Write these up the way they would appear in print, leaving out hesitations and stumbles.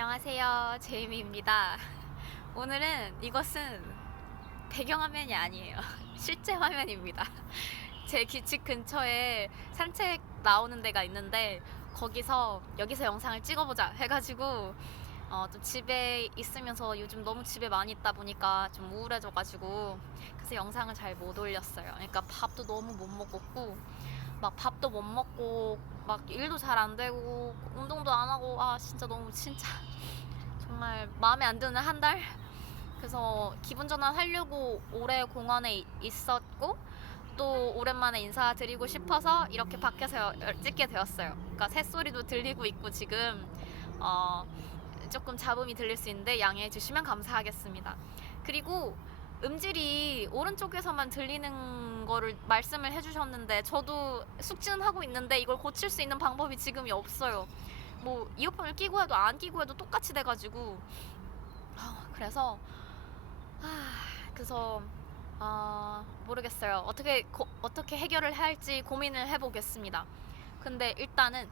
안녕하세요. 제이미입니다. 오늘은 이것은 배경화면이 아니에요. 실제 화면입니다. 제 집 근처에 산책 나오는 데가 있는데 여기서 영상을 찍어보자 해가지고 좀 집에 있으면서 요즘 너무 집에 많이 있다 보니까 좀 우울해져가지고 그래서 영상을 잘 못 올렸어요. 그러니까 밥도 너무 못 먹었고 막 밥도 못 먹고 막 일도 잘 안 되고 운동도 안 하고 진짜 너무 진짜 정말 마음에 안 드는 한 달. 그래서 기분 전환 하려고 올해 공원에 있었고 또 오랜만에 인사드리고 싶어서 이렇게 밖에서 찍게 되었어요. 그러니까 새소리도 들리고 있고 지금 조금 잡음이 들릴 수 있는데 양해해 주시면 감사하겠습니다. 그리고 음질이 오른쪽에서만 들리는 거를 말씀을 해주셨는데 저도 숙지는 하고 있는데 이걸 고칠 수 있는 방법이 지금이 없어요. 뭐 이어폰을 끼고 해도 안 끼고 해도 똑같이 돼가지고 그래서 그래서 모르겠어요. 어떻게 해결을 할지 고민을 해보겠습니다. 근데 일단은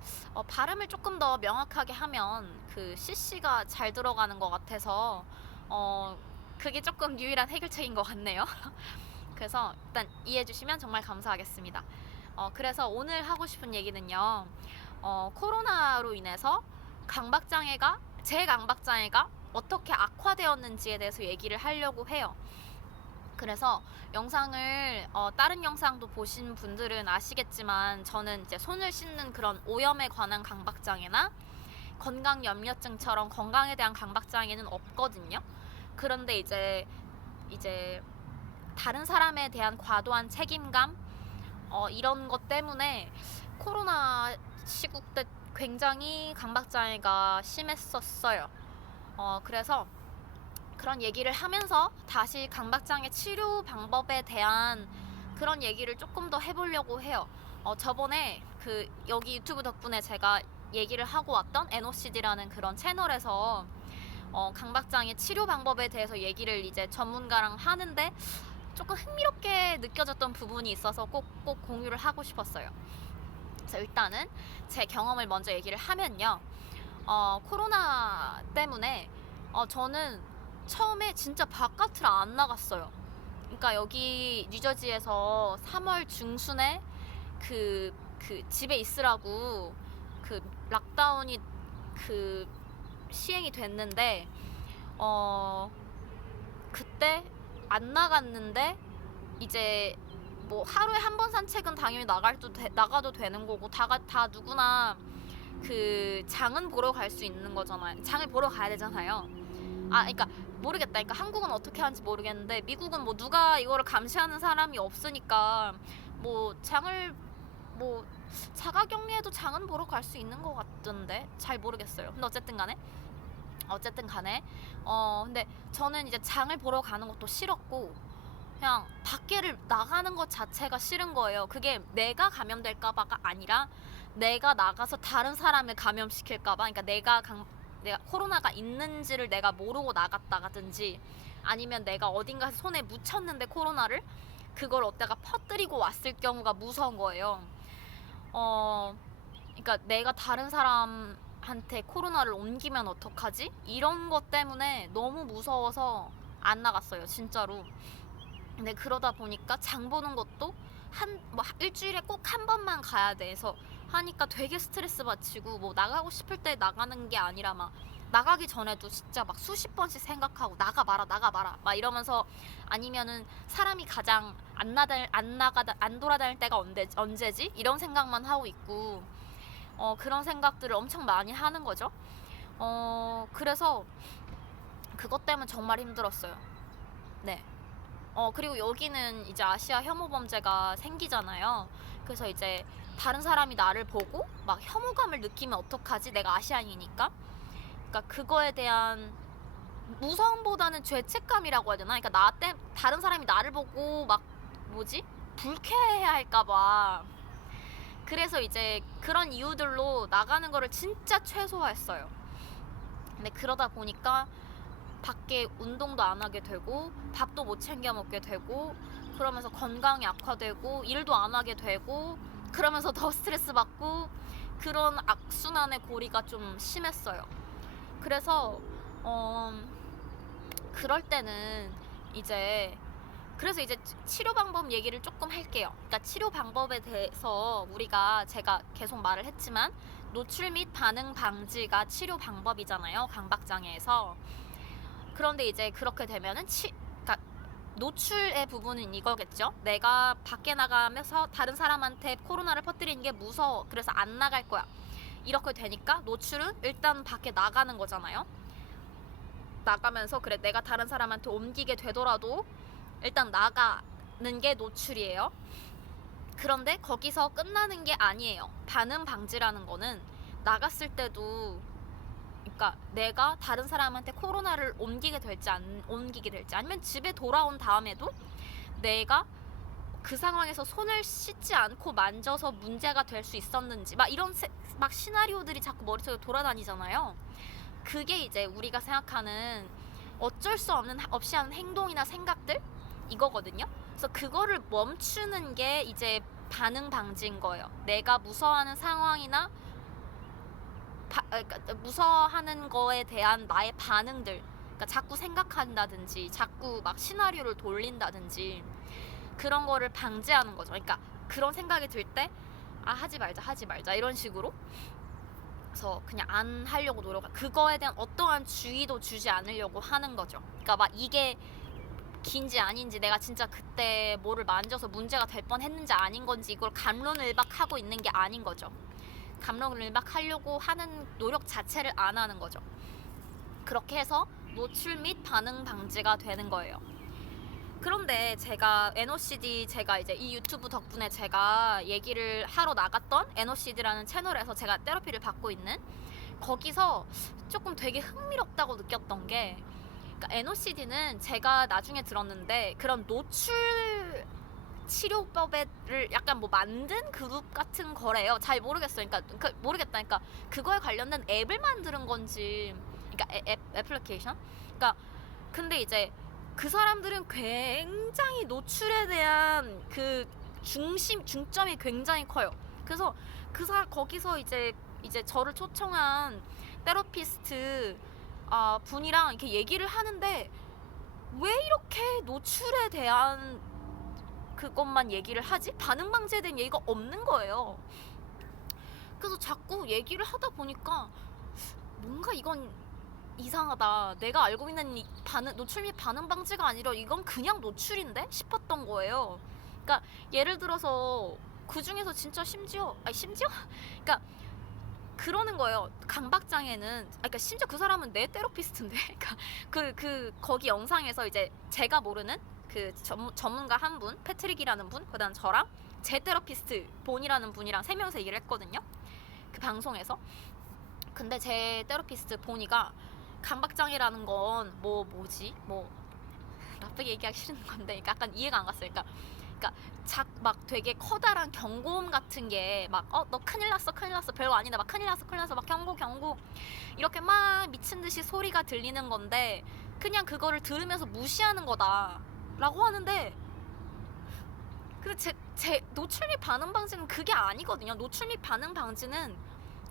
발음을 조금 더 명확하게 하면 그 CC가 잘 들어가는 것 같아서 그게 조금 유일한 해결책인 것 같네요. 그래서 일단 이해해 주시면 정말 감사하겠습니다. 그래서 오늘 하고 싶은 얘기는요. 코로나로 인해서 제 강박장애가 어떻게 악화되었는지에 대해서 얘기를 하려고 해요. 그래서 영상을 다른 영상도 보신 분들은 아시겠지만 저는 이제 손을 씻는 그런 오염에 관한 강박장애나 건강염려증처럼 건강에 대한 강박장애는 없거든요. 그런데 이제 다른 사람에 대한 과도한 책임감 이런 것 때문에 코로나 시국 때 굉장히 강박장애가 심했었어요. 그래서 그런 얘기를 하면서 다시 강박장애 치료 방법에 대한 그런 얘기를 조금 더 해보려고 해요. 저번에 여기 유튜브 덕분에 제가 얘기를 하고 왔던 NOCD라는 그런 채널에서 강박장애 치료 방법에 대해서 얘기를 이제 전문가랑 하는데 조금 흥미롭게 느껴졌던 부분이 있어서 꼭 공유를 하고 싶었어요. 그래서 일단은 제 경험을 먼저 얘기를 하면요. 코로나 때문에 저는 처음에 진짜 바깥을 안 나갔어요. 그러니까 여기 뉴저지에서 3월 중순에 그 집에 있으라고 그 락다운이 시행이 됐는데 그때 안 나갔는데 이제 뭐 하루에 한 번 산책은 당연히 나가도 되는 거고 다 누구나 그 장은 보러 갈 수 있는 거잖아요. 장을 보러 가야 되잖아요. 그러니까 모르겠다. 그러니까 한국은 어떻게 하는지 모르겠는데 미국은 뭐 누가 이거를 감시하는 사람이 없으니까 뭐 뭐 자가격리해도 장은 보러 갈 수 있는 것 같던데 잘 모르겠어요. 근데 어쨌든 간에 근데 저는 이제 장을 보러 가는 것도 싫었고 그냥 밖에를 나가는 것 자체가 싫은 거예요. 그게 내가 감염될까봐가 아니라 내가 나가서 다른 사람을 감염시킬까봐. 그러니까 내가 코로나가 있는지를 내가 모르고 나갔다든지 아니면 내가 어딘가에서 손에 묻혔는데 코로나를 그걸 어디다가 퍼뜨리고 왔을 경우가 무서운 거예요. 그러니까 내가 다른 사람한테 코로나를 옮기면 어떡하지? 이런 것 때문에 너무 무서워서 안 나갔어요, 진짜로. 근데 그러다 보니까 장 보는 것도 일주일에 꼭 한 번만 가야 돼서 하니까 되게 스트레스 받치고 뭐 나가고 싶을 때 나가는 게 아니라 막 나가기 전에도 진짜 막 수십 번씩 생각하고 나가 마라 막 이러면서 아니면은 사람이 가장 안 돌아다닐 때가 언제지? 이런 생각만 하고 있고 그런 생각들을 엄청 많이 하는 거죠. 그래서 그것 때문에 정말 힘들었어요. 네. 그리고 여기는 이제 아시아 혐오 범죄가 생기잖아요. 그래서 이제 다른 사람이 나를 보고 막 혐오감을 느끼면 어떡하지? 내가 아시안이니까. 그러니까 그거에 대한 무서움보다는 죄책감이라고 해야 되나? 그러니까 다른 사람이 나를 보고 막 불쾌해 할까봐. 그래서 이제 그런 이유들로 나가는 거를 진짜 최소화했어요. 근데 그러다 보니까 밖에 운동도 안 하게 되고 밥도 못 챙겨 먹게 되고 그러면서 건강이 악화되고 일도 안 하게 되고 그러면서 더 스트레스 받고 그런 악순환의 고리가 좀 심했어요. 그래서 어, 그럴 때는 이제 그래서 이제 치료 방법 얘기를 조금 할게요. 그러니까 치료 방법에 대해서 제가 계속 말을 했지만 노출 및 반응 방지가 치료 방법이잖아요. 강박장애에서. 그런데 이제 그렇게 되면은 그러니까 노출의 부분은 이거겠죠. 내가 밖에 나가면서 다른 사람한테 코로나를 퍼뜨리는 게 무서워. 그래서 안 나갈 거야. 이렇게 되니까 노출은 일단 밖에 나가는 거잖아요. 나가면서 그래 내가 다른 사람한테 옮기게 되더라도 일단 나가는 게 노출이에요. 그런데 거기서 끝나는 게 아니에요. 반응 방지라는 거는 나갔을 때도 그러니까 내가 다른 사람한테 코로나를 옮기게 될지 안 옮기게 될지 아니면 집에 돌아온 다음에도 내가 그 상황에서 손을 씻지 않고 만져서 문제가 될 수 있었는지 막 이런 막 시나리오들이 자꾸 머릿속에 돌아다니잖아요. 그게 이제 우리가 생각하는 어쩔 수 없이 하는 행동이나 생각들 이거거든요. 그래서 그거를 멈추는 게 이제 반응 방지인 거예요. 내가 무서워하는 상황이나 그러니까 무서워하는 거에 대한 나의 반응들, 그러니까 자꾸 생각한다든지 자꾸 막 시나리오를 돌린다든지 그런 거를 방지하는 거죠. 그러니까 그런 생각이 들 때 하지 말자 이런 식으로 그래서 그냥 안 하려고 그거에 대한 어떠한 주의도 주지 않으려고 하는 거죠. 그러니까 막 이게 긴지 아닌지 내가 진짜 그때 뭐를 만져서 문제가 될 뻔했는지 아닌 건지 이걸 갑론을박하고 있는 게 아닌 거죠. 갑론을박하려고 하는 노력 자체를 안 하는 거죠. 그렇게 해서 노출 및 반응 방지가 되는 거예요. 그런데 제가 NOCD 제가 이제 이 유튜브 덕분에 제가 얘기를 하러 나갔던 NOCD라는 채널에서 제가 테라피를 받고 있는 거기서 조금 되게 흥미롭다고 느꼈던 게 그러니까 NOCD는 제가 나중에 들었는데 그런 노출 치료법을 약간 뭐 만든 그룹 같은 거래요. 잘 모르겠어요. 그러니까 모르겠다. 그러니까 그거에 관련된 앱을 만드는 건지 그러니까 애플리케이션? 그러니까 근데 이제 그 사람들은 굉장히 노출에 대한 그 중점이 굉장히 커요. 그래서 거기서 이제 저를 초청한 테라피스트 분이랑 이렇게 얘기를 하는데 왜 이렇게 노출에 대한 그것만 얘기를 하지? 반응 방지에 대한 얘기가 없는 거예요. 그래서 자꾸 얘기를 하다 보니까 뭔가 이건 이상하다. 내가 알고 있는 노출 및 반응 방지가 아니라 이건 그냥 노출인데? 싶었던 거예요. 그러니까 예를 들어서 그 중에서 진짜 심지어 그러니까 그러는 거예요. 강박장애는 그러니까 심지어 그 사람은 내 테라피스트인데 그러니까 거기 영상에서 이제 제가 모르는 그 전문가 한 분, 패트릭이라는 분, 그다음 저랑 제 테라피스트 본이라는 분이랑 세 명이서 얘기를 했거든요. 그 방송에서. 근데 제 테라피스트 본이가 강박장애라는 건 뭐지? 나쁘게 얘기하기 싫은 건데 약간 이해가 안 갔어요. 그러니까 막 되게 커다란 경고음 같은 게 막 너 큰일 났어 별거 아니다 막 큰일 났어 막 경고 이렇게 막 미친 듯이 소리가 들리는 건데 그냥 그거를 들으면서 무시하는 거다라고 하는데 근데 제 노출 및 반응 방지는 그게 아니거든요. 노출 및 반응 방지는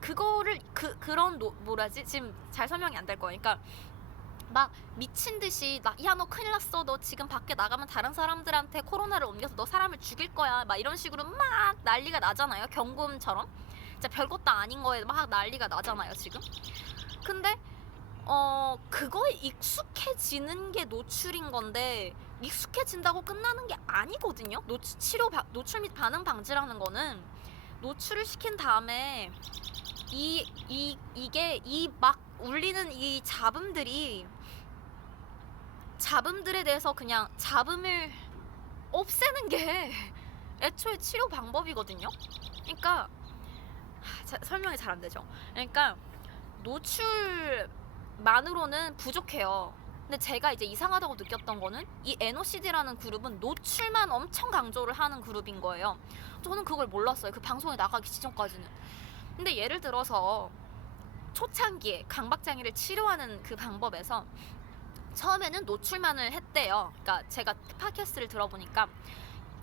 그거를 그런 뭐라지 지금 잘 설명이 안 될 거예요. 그러니까 막 미친 듯이 야 너 큰일 났어 너 지금 밖에 나가면 다른 사람들한테 코로나를 옮겨서 너 사람을 죽일 거야 막 이런 식으로 막 난리가 나잖아요. 경고음처럼 진짜 별것도 아닌 거에 막 난리가 나잖아요 지금. 근데 그거에 익숙해지는 게 노출인 건데 익숙해진다고 끝나는 게 아니거든요. 노출 및 반응 방지라는 거는 노출을 시킨 다음에 이게 이 막 울리는 이 잡음들에 대해서 그냥 잡음을 없애는 게 애초에 치료 방법이거든요. 그러니까 설명이 잘 안 되죠. 그러니까 노출만으로는 부족해요. 근데 제가 이제 이상하다고 느꼈던 거는 이 NOCD라는 그룹은 노출만 엄청 강조를 하는 그룹인 거예요. 저는 그걸 몰랐어요. 그 방송에 나가기 직전까지는. 근데 예를 들어서 초창기에 강박장애를 치료하는 그 방법에서 처음에는 노출만을 했대요. 그러니까 제가 팟캐스트를 들어보니까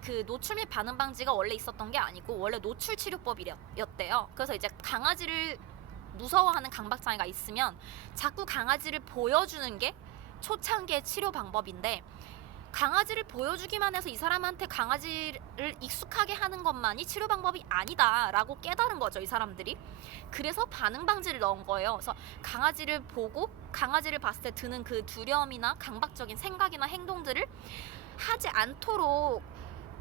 그 노출 및 반응 방지가 원래 있었던 게 아니고 원래 노출 치료법이었대요. 그래서 이제 강아지를 무서워하는 강박장애가 있으면 자꾸 강아지를 보여주는 게 초창기의 치료 방법인데, 강아지를 보여주기만 해서 이 사람한테 강아지를 익숙하게 하는 것만이 치료 방법이 아니다라고 깨달은 거죠, 이 사람들이. 그래서 반응 방지를 넣은 거예요. 그래서 강아지를 보고 강아지를 봤을 때 드는 그 두려움이나 강박적인 생각이나 행동들을 하지 않도록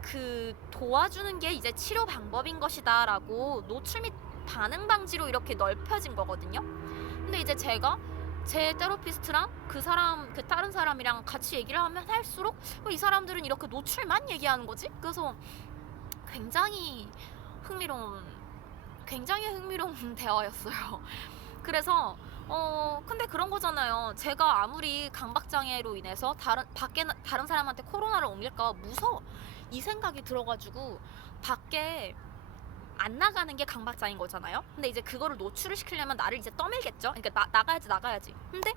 그 도와주는 게 이제 치료 방법인 것이다라고 노출 및 반응 방지로 이렇게 넓혀진 거거든요. 근데 이제 제가 제 테라피스트랑 그 다른 사람이랑 같이 얘기를 하면 할수록 이 사람들은 이렇게 노출만 얘기하는 거지? 그래서 굉장히 흥미로운 대화였어요. 그래서 근데 그런 거잖아요. 제가 아무리 강박장애로 인해서 다른 사람한테 코로나를 옮길까 무서워 이 생각이 들어가지고 밖에 안 나가는 게 강박장애인 거잖아요. 근데 이제 그거를 노출을 시키려면 나를 이제 떠밀겠죠. 그러니까 나가야지. 근데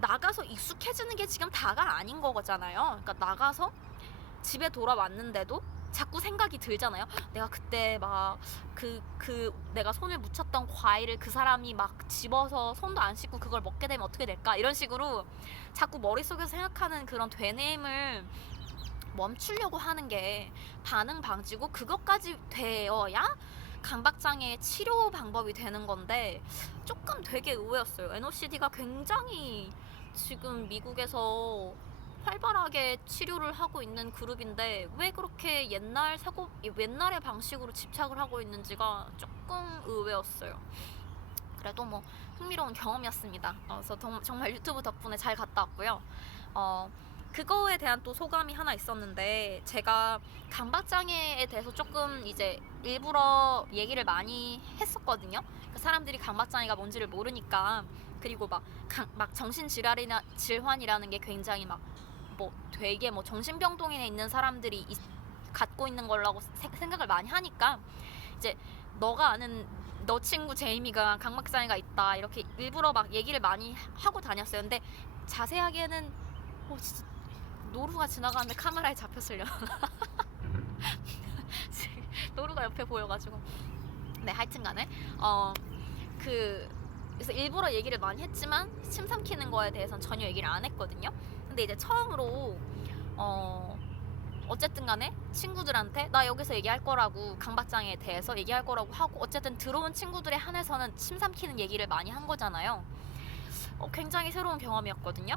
나가서 익숙해지는 게 지금 다가 아닌 거잖아요. 그러니까 나가서 집에 돌아왔는데도 자꾸 생각이 들잖아요. 내가 그때 막 내가 손을 묻혔던 과일을 그 사람이 막 집어서 손도 안 씻고 그걸 먹게 되면 어떻게 될까? 이런 식으로 자꾸 머릿속에서 생각하는 그런 되뇌임을 멈추려고 하는 게 반응 방지고, 그것까지 되어야 강박장애의 치료 방법이 되는 건데 조금 되게 의외였어요. NOCD가 굉장히 지금 미국에서 활발하게 치료를 하고 있는 그룹인데 왜 그렇게 옛날의 방식으로 집착을 하고 있는지가 조금 의외였어요. 그래도 뭐 흥미로운 경험이었습니다. 그래서 정말 유튜브 덕분에 잘 갔다 왔고요. 그거에 대한 또 소감이 하나 있었는데, 제가 강박장애에 대해서 조금 이제 일부러 얘기를 많이 했었거든요. 그 사람들이 강박장애가 뭔지를 모르니까. 그리고 막 정신질환이나 질환이라는 게 굉장히 되게 정신병동에 있는 사람들이 갖고 있는 거라고 생각을 많이 하니까, 이제 너가 아는 너 친구 제이미가 강박장애가 있다 이렇게 일부러 막 얘기를 많이 하고 다녔어요. 근데 자세하게는 진짜 노루가 지나가는데 카메라에 잡혔으려나. 노루가 옆에 보여가지고. 네, 하여튼간에 그래서 일부러 얘기를 많이 했지만 침 삼키는 거에 대해서는 전혀 얘기를 안 했거든요. 근데 이제 처음으로 어쨌든 간에 친구들한테 나 여기서 얘기할 거라고, 강박장애에 대해서 얘기할 거라고 하고, 어쨌든 들어온 친구들에 한해서는 침 삼키는 얘기를 많이 한 거잖아요. 굉장히 새로운 경험이었거든요.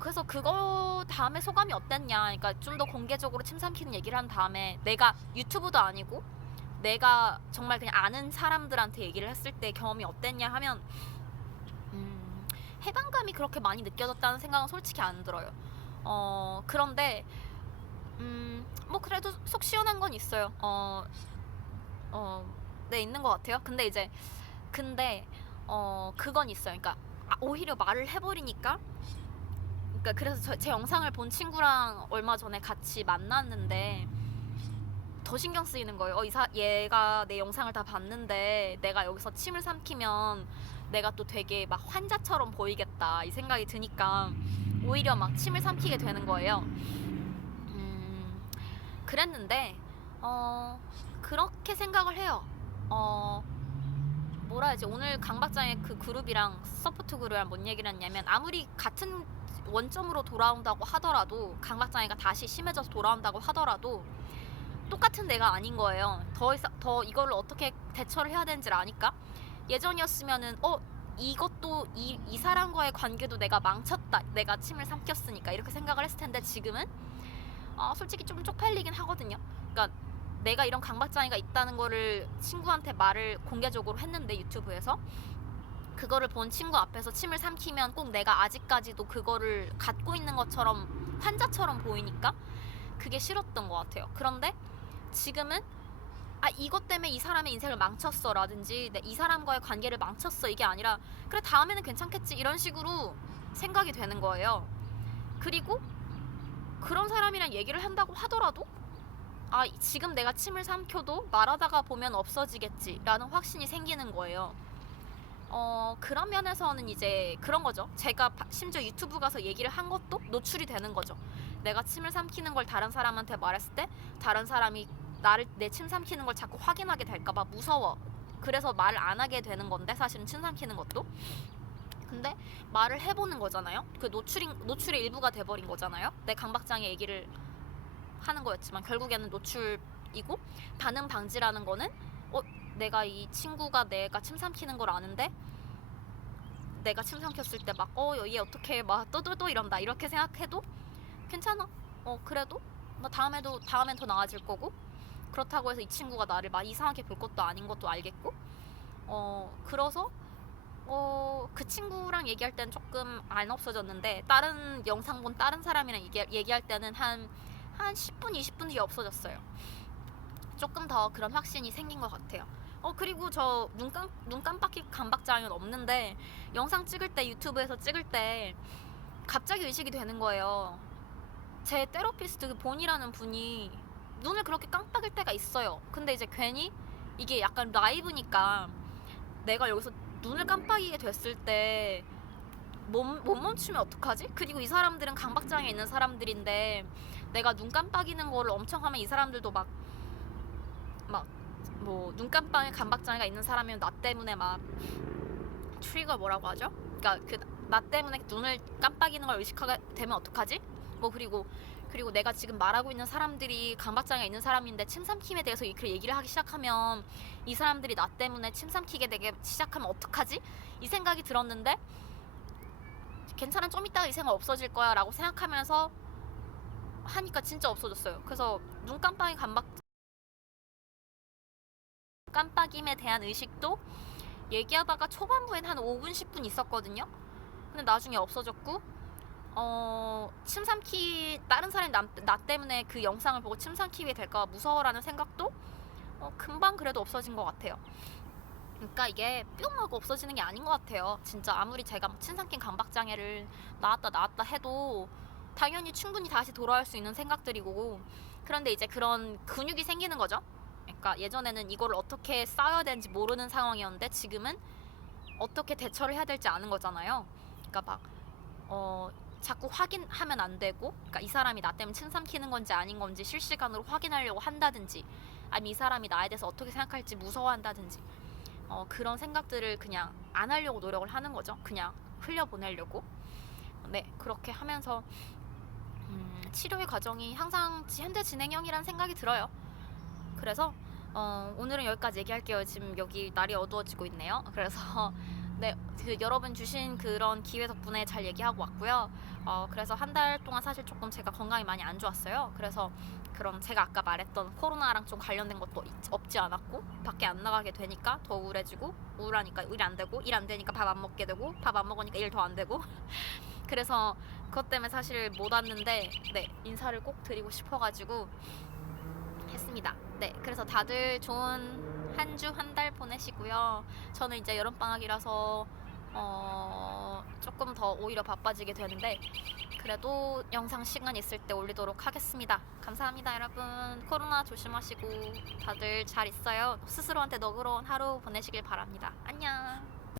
그래서 그거 다음에 소감이 어땠냐, 그러니까 좀 더 공개적으로 침 삼키는 얘기를 한 다음에 내가 유튜브도 아니고 내가 정말 그냥 아는 사람들한테 얘기를 했을 때 경험이 어땠냐 하면 해방감이 그렇게 많이 느껴졌다는 생각은 솔직히 안 들어요. 그런데 뭐 그래도 속 시원한 건 있어요. 네, 있는 것 같아요. 근데 그건 있어요. 그러니까 오히려 말을 해버리니까, 그러니까 그래서 제 영상을 본 친구랑 얼마 전에 같이 만났는데 더 신경 쓰이는 거예요. 얘가 내 영상을 다 봤는데 내가 여기서 침을 삼키면 내가 또 되게 막 환자처럼 보이겠다 이 생각이 드니까 오히려 막 침을 삼키게 되는 거예요. 그랬는데 그렇게 생각을 해요. 뭐라 해야지, 오늘 강박장애 그 그룹이랑 서포트 그룹이랑 뭔 얘기를 했냐면, 아무리 같은 원점으로 돌아온다고 하더라도, 강박장애가 다시 심해져서 돌아온다고 하더라도 똑같은 내가 아닌 거예요. 더 이거를 어떻게 대처를 해야 되는지를 아니까. 예전이었으면은 이것도 이 사람과의 관계도 내가 망쳤다, 내가 침을 삼켰으니까, 이렇게 생각을 했을 텐데, 지금은 솔직히 좀 쪽팔리긴 하거든요. 그러니까 내가 이런 강박장애가 있다는 거를 친구한테 말을 공개적으로 했는데, 유튜브에서 그거를 본 친구 앞에서 침을 삼키면 꼭 내가 아직까지도 그거를 갖고 있는 것처럼 환자처럼 보이니까 그게 싫었던 것 같아요. 그런데 지금은 이것 때문에 이 사람의 인생을 망쳤어 라든지 이 사람과의 관계를 망쳤어 이게 아니라, 그래 다음에는 괜찮겠지 이런 식으로 생각이 되는 거예요. 그리고 그런 사람이랑 얘기를 한다고 하더라도 지금 내가 침을 삼켜도 말하다가 보면 없어지겠지 라는 확신이 생기는 거예요. 그런 면에서는 이제 그런 거죠. 제가 심지어 유튜브 가서 얘기를 한 것도 노출이 되는 거죠. 내가 침을 삼키는 걸 다른 사람한테 말했을 때 다른 사람이 내 침 삼키는 걸 자꾸 확인하게 될까봐 무서워 그래서 말을 안 하게 되는 건데 사실은 침 삼키는 것도. 근데 말을 해보는 거잖아요. 그 노출의 일부가 돼버린 거잖아요. 내 강박장애 얘기를 하는 거였지만 결국에는 노출이고, 반응 방지라는 거는 내가 이 친구가 내가 침 삼키는 걸 아는데 내가 침 삼켰을 때 막 얘 어떻게 막 떠들떠 이런다 이렇게 생각해도 괜찮아. 그래도 나 다음엔 더 나아질 거고, 그렇다고 해서 이 친구가 나를 막 이상하게 볼 것도 아닌 것도 알겠고, 그래서 그 친구랑 얘기할 때는 조금 안 없어졌는데, 다른 영상 본 다른 사람이랑 얘기할 때는 한 10분, 20분 뒤에 없어졌어요. 조금 더 그런 확신이 생긴 것 같아요. 그리고 저 눈 깜빡이 강박장애는 없는데, 영상 찍을 때, 유튜브에서 찍을 때 갑자기 의식이 되는 거예요. 제 테라피스트 그 본이라는 분이 눈을 그렇게 깜빡일 때가 있어요. 근데 이제 괜히 이게 약간 라이브니까 내가 여기서 눈을 깜빡이게 됐을 때 못 멈추면 어떡하지? 그리고 이 사람들은 강박장애 있는 사람들인데 내가 눈 깜빡이는 거를 엄청 하면 이 사람들도 막 뭐 눈 깜빡이 강박장애가 있는 사람이면 나 때문에 막 트리거 뭐라고 하죠? 그러니까 그 나 때문에 눈을 깜빡이는 걸 의식하게 되면 어떡하지? 뭐 그리고 내가 지금 말하고 있는 사람들이 강박장애 있는 사람인데 침 삼킴에 대해서 그 얘기를 하기 시작하면 이 사람들이 나 때문에 침 삼키게 되게 시작하면 어떡하지? 이 생각이 들었는데, 괜찮아, 좀 이따가 이 생각 없어질 거야 라고 생각하면서 하니까 진짜 없어졌어요. 그래서 눈 깜빡임에 대한 의식도 얘기하다가 초반부엔 한 5분 10분 있었거든요. 근데 나중에 없어졌고, 침 삼키 다른 사람이 나 때문에 그 영상을 보고 침 삼키게 될까 무서워라는 생각도 금방 그래도 없어진 것 같아요. 그러니까 이게 뿅 하고 없어지는 게 아닌 것 같아요. 진짜 아무리 제가 침 삼킨 강박장애를 나았다 해도 당연히 충분히 다시 돌아올 수 있는 생각들이고, 그런데 이제 그런 근육이 생기는 거죠. 그러니까 예전에는 이거를 어떻게 쌓아야 되는지 모르는 상황이었는데 지금은 어떻게 대처를 해야 될지 아는 거잖아요. 그러니까 막 자꾸 확인하면 안 되고, 그러니까 이 사람이 나 때문에 침 삼키는 건지 아닌 건지 실시간으로 확인하려고 한다든지, 아니면 이 사람이 나에 대해서 어떻게 생각할지 무서워한다든지, 그런 생각들을 그냥 안 하려고 노력을 하는 거죠. 그냥 흘려보내려고. 네, 그렇게 하면서 치료의 과정이 항상 현재 진행형이라는 생각이 들어요. 그래서 오늘은 여기까지 얘기할게요. 지금 여기 날이 어두워지고 있네요. 그래서 네, 여러분 주신 그런 기회 덕분에 잘 얘기하고 왔고요. 그래서 한 달 동안 사실 조금 제가 건강이 많이 안 좋았어요. 그래서 그런 제가 아까 말했던 코로나랑 좀 관련된 것도 없지 않았고, 밖에 안 나가게 되니까 더 우울해지고, 우울하니까 일 안 되고, 일 안 되니까 밥 안 먹게 되고, 밥 안 먹으니까 일 더 안 되고 그래서 그것 때문에 사실 못 왔는데, 네, 인사를 꼭 드리고 싶어가지고 했습니다. 네, 그래서 다들 좋은 한 주 한 달 보내시고요. 저는 이제 여름방학이라서 조금 더 오히려 바빠지게 되는데, 그래도 영상 시간 있을 때 올리도록 하겠습니다. 감사합니다, 여러분. 코로나 조심하시고 다들 잘 있어요. 스스로한테 너그러운 하루 보내시길 바랍니다. 안녕.